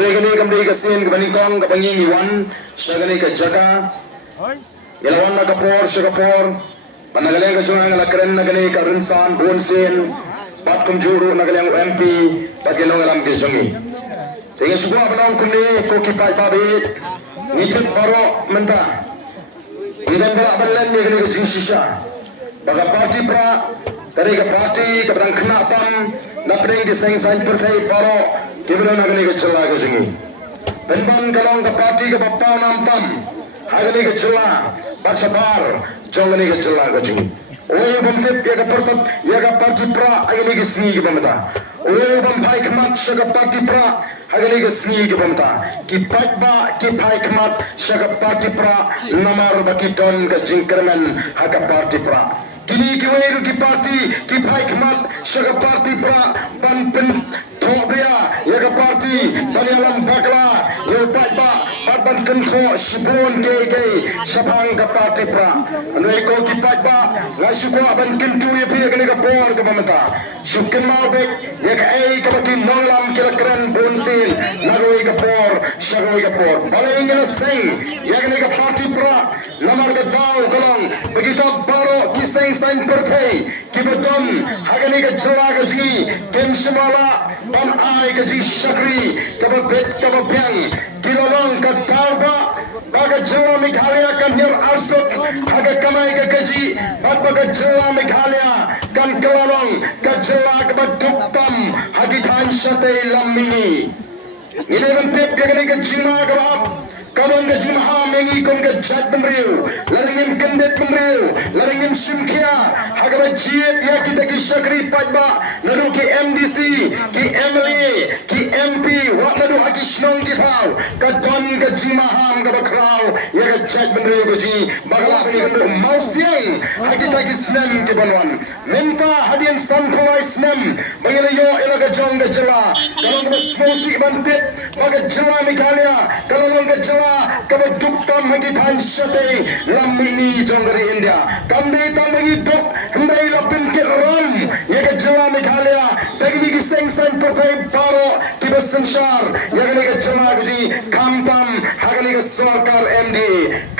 gini kembali ke sin ke Baningkong ke Bangingiwan sagani ke Jaka ilawan na kapor syakapor panagaling ke Junang na keren na gani ka Rinsan Bunsin pat kumjuru na galing UMP pagilong alam ke Jungi tinggal sebuah penong kundi ko kipai babit ngikut baro mentah idan berak balen ni gani ke Jinsisha baga parti pra dari ke parti ke berang kenapam na pering di seng-seng pertai baro kibran agni ke chula ke Jungi penban kalong ke parti ke bappa nampam agni ke chula bachabar jongni ke chula ke Jungi oye bumtip ya ke pertap ya ke parti pra agni ke singi ke bamta oye bampai kemat sya ke parti pra agni ke singi ke bamta ki paitba ki pai kemat sya ke parti pra namar baki don ke jingkermen ha ke parti pra kini kiweru ki parti ki pai kemat sya ke parti pra ban pen Tobria, ya ke parti, bani alam bakla, ya baikba, ban kenko, shibun gay, sabang ke parti pra, anoi ko ki baikba, ngai suko ban kentu ya pia kene ke por ke pamata, suken mau bek, ya ke ke baki nolam kira keren bonsin, nagoi ke por, shagoi ke por, paling ngena sing, ya kene ke parti pra, namar ke tau kolong, begitu baro ki sing pertai, ki betom, hagani ke jela ke ji, kem semala. Ban ai ke ji sakri kaba bet kaba piang kilolong ke tauba baga jela Meghalaya kan nyer arsuk haga kamai ke gaji baga jela Meghalaya kan kelolong ke jela ke badukam hagi tan sate lamini ini bentep ke ke jima ke bab kawan ke jima mengi kon ke jat pemriu laringim kendet pemriu laringim simkia haga bajiet ya kita ki sakri pajba nadu ki MDC ki MLA ki MP wak nadu hagi snong ki thau ka don ke jima ham ke bakrau ya ke jat pemriu ke ji bagala ni kendu mausiang hagi ta ki snem ki banwan menta hadian sankhulai snem bangila yo ila ke jong ke jela kalau ke smosi bantet baga jela Meghalaya kalau ke jela kaba duktam hagi than sate lamini jongari India kamdei tamagi duk kembali lapin ke ram ya ke jela Meghalaya tagi ki seng pokai baro kiba sanshar ya ke jela gudi kamtam hagani ke sarkar MD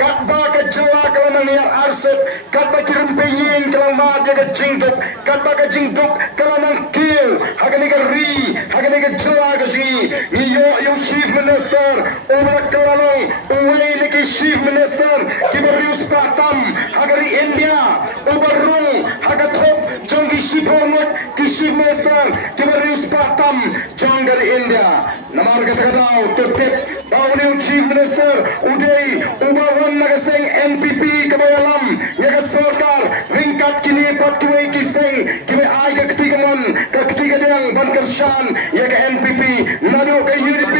katba ke jela kalamang yar arsep katba kirim peyin kalamang ya ke jingduk katba ke jingduk kalamang kil hagani ke ri hagani ke jela gudi niyo yung chief minister ubrak kalalong uway niki chief minister kibarius patam hagari India ubarung hagathop jongi shipomut ki chief minister kibarius patam jongari India namar kathadao totip bauni chief minister uday ubawan nagaseng NPP kabayalam yaga sarkar ringkat kini patway ki seng kibe ay ka ketigaman ka ketigadang bankarshan yaga NPP nadu ka UDP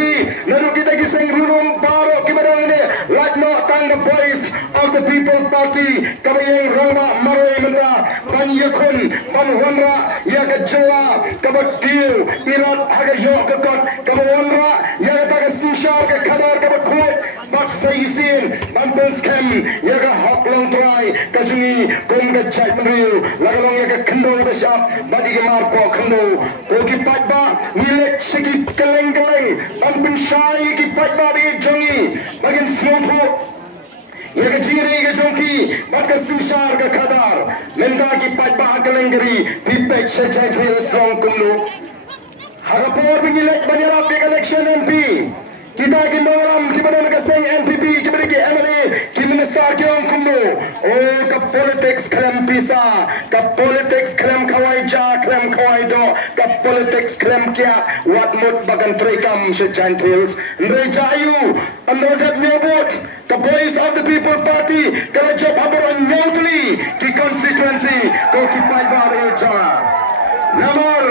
nadu kita ki seng rulung baro kibadang ni like no tang the voice of the people party kabayang rangba maroy menda ban yakun ban wanra yaga jela kabakil irat haga yo kakot kabawanra yaga taga sinshar ka khadar kabakhoy bak sayisin ban belskem yaga hok long try kajungi kum ka chai mriu lagalong yaga khndo besap badi ke mar ko khndo ko ki patba milet siki keleng ban penshai ki patba bi jongi bagin snowpo yaga jiri ke jonki baka sinshar ka khadar lenda ki patba kelengri pipek sechai fil song kumnu harapor bingilet banyarap ke election MP kita kimbalam kibadan kaseng NPP kibari ki MLA ki minister ki ong kumbu oh ka politics klam pisa ka politics klam kawai ja klam kawai do ka politics klam kya wat mut bagan trekam se gentils ndre jayu andodap nyobot the voice of the people party kala job habor nyotli ki constituency ko ki paiba ja namar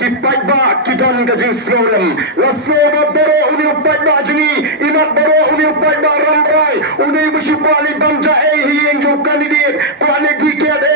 ki paiba ki don gajin sloram lasoba baro uni paiba juni imat baro uni paiba ramrai uni mushupali bangja hiyeng jo candidate pale diket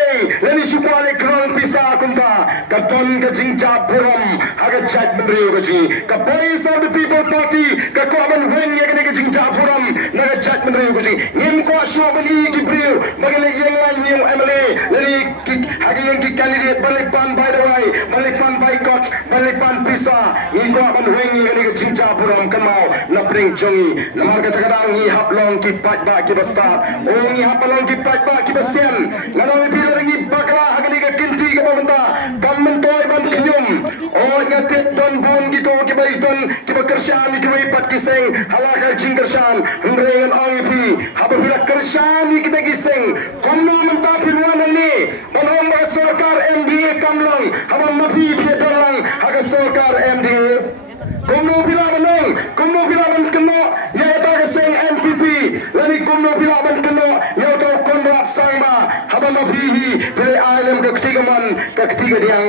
leni shupali krong pisa kunta katon ka jingja puram haga chat bendrio ka ji ka Voice of the People Party ka ko aban wen ya ka jingja puram naga chat bendrio ka ji ngim ko sho bani ki brio bagale yang lain yang MLA lali ki hagi yang ki candidate balik pan by the way balik pan boycott balik pan pisa ngim ko aban wen ya ka jingja puram kamau na pring jongi namar ka tagarang ngi haplong ki pat ba ki basta o ngi haplong ki pat ba ki basian ngaloi bilar ngi bakla hagi ka kinti ka banta kamantoy ban kinyum o nyatit don bun gitu ki bai don ki bakersan ki bai pat kiseng halaka jingkersan ngrengan ongi haba bila kersan ki ta kiseng komno menta pilwan ni banom ba sarkar MDA kamlang haba mafi ki dolang haga sarkar MDA komno bila ban keno ya ta kiseng NPP lani komno bila ban keno ya ta konrak sangba haba mafi pilih alam ke ketiga diang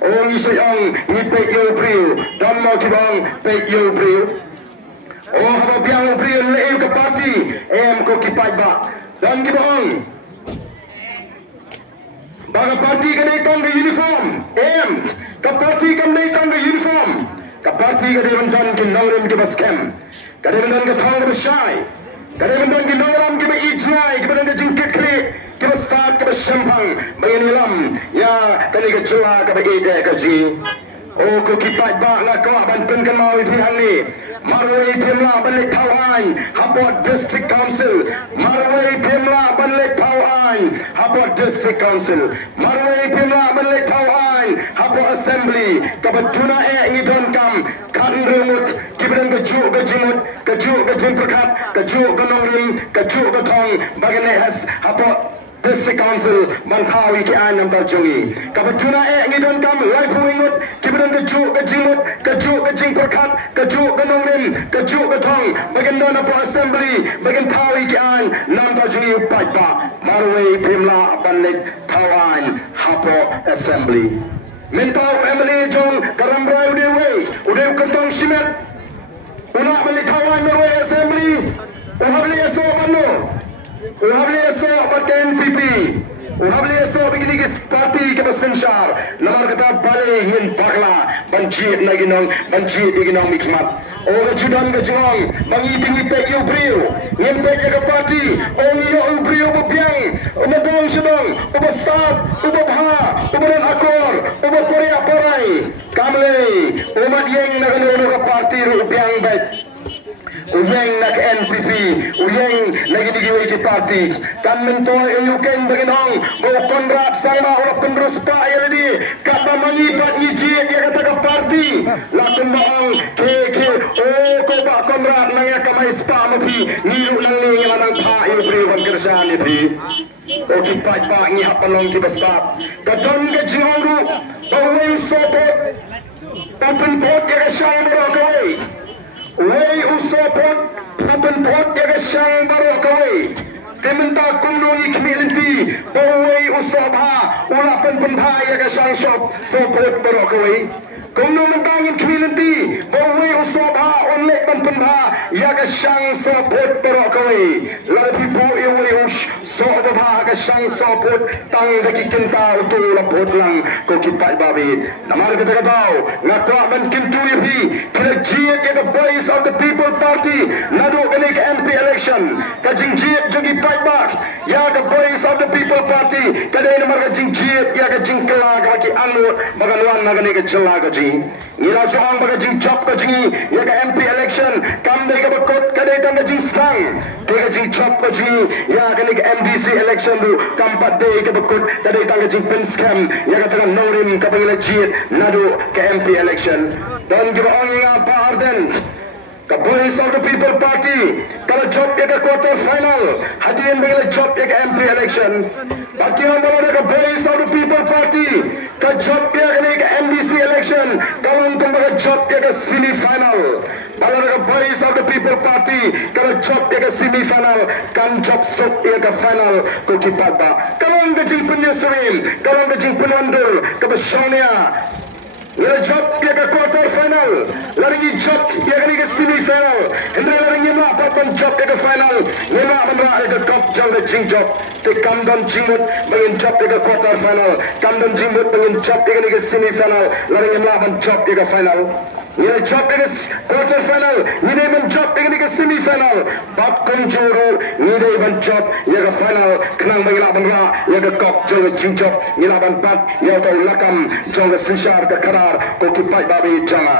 Ong isayang ni pek yo brio dan mau kibang pek yo brio oh ko biang brio leu ke parti ko kipai ba dan kibang baga parti ka dai tong uniform ka parti kam dai tong uniform ka parti ka dai ban ke nangrim ke baskem ka dai ban ke thong ke shai ka dai ban ke nangram ke ijai ke ban ke jingkit kre kita start kita sempang bayan ilam ya kani ke cua ke ide ke ji oh ko kipat ba la ko ban pen kan mau pihang ni marwai pemla balik tauan habot district council marwai pemla balik tauan habot district council marwai pemla balik tauan habot assembly kabetuna ngidon kam kan remut kibran kejuk ke jimperkat kejuk ke nongrim kejuk ke thong bagane has habot District Council Bangkawi ki anam tarjongi kabetuna ngidon kam lai puingut kibran kejuk ke jingperkat kejuk ke nongrim kejuk ke thong bagian dona po assembly bagian tawi ki an nam tarjongi upaipa marwai pimla banlik tawan hapo assembly mentau MLA jong karambrai udewe kertong simet una balik tawan marwai assembly uhabli eso bano uhabli eso pakai NPP uhabli eso begini ke parti ke Sensyar lamar kata balik hin pakla banjir lagi nong banjir diginong mikmat oh kejudan kejong bangi tinggi pek yu brio ngempek ke parti oh yo brio bebiang umedong sedong ubestat ubebha uberan akor ubekorea porai kamle umat yang nak ke parti rubiang baik uyeng nak NPP uyeng lagi digiwai ke parti kan mentoy uyukeng baginong go konrak sama orang penerus pak ya di kata mangi pat ngijit ya kata ke parti lakon baong ke oh ko pak konrak nang kamai spa mapi niru nang ni lanang pak yu priwan kersan ni oh kipat pak ngi hapalong ki besat kadon ke jihuru bawai sopot open port ya kesang berokawai Wei usopot open port ya kesang berokawai Kementah kumnoni kemilinti Bawai usopha ulapan pendha ya kesang sopot berokawai Kumno mentangin kemilinti Bawai usopha unlek pendha ya kesang sopot berokawai Lalu bu iwai ush sopha kesang sopot tang daki kenta utu lapot lang ko kipat babit namar kita katau ngakwa ban kintu yapi kila jiet ya ke Voice of the People Party nadu kali ke MP election kajing jiet jogi pajbak ya ke Voice of the People Party kadai namar kajing jiet ya kajing kela kaki anu magaluan nagani ke jela kajing ngila joang bagajing job kajing ya ke MP election kam dai ke bakot kadai tang kajing sang kajing job kajing ya kali ke MDC election du kampat dai ke bakot kadai tang kajing pen scam ya katakan norim kapangila jiet nadu ke MP election dan kita orang yang Arden ke Voice of the People Party kalau job dia ke quarter final hadirin bagi job dia ke MP election bagi orang boleh ke Voice of the People Party ke job dia ke MDC election kalau untuk bagi job dia ke semi final kalau ke Voice of the People Party kalau job dia ke semi final kan job sub dia ke final ko kipat ba kalau ke jing penyusuin kalau ke jing penandul ke Beshonia Ia job dia ke quarter final, lari job dia ke semi final. Hendra lari nyema patron job dia ke final. Nyema amra dia ke cup jang ke jing job. Te kamdon jimut bangin job dia ke quarter final. Kamdon jimut bangin job dia ke semi final. Lari nyema ban job dia ke final. Ia job dia ke quarter final. Ini ban job dia ke semi final. Bakun juru ini ban job dia ke final. Kenang bangin amra dia ke cup jang ke jing job. Ini ban bat ia tahu lakam jang ke sishar ke karar ko kipai babi janga.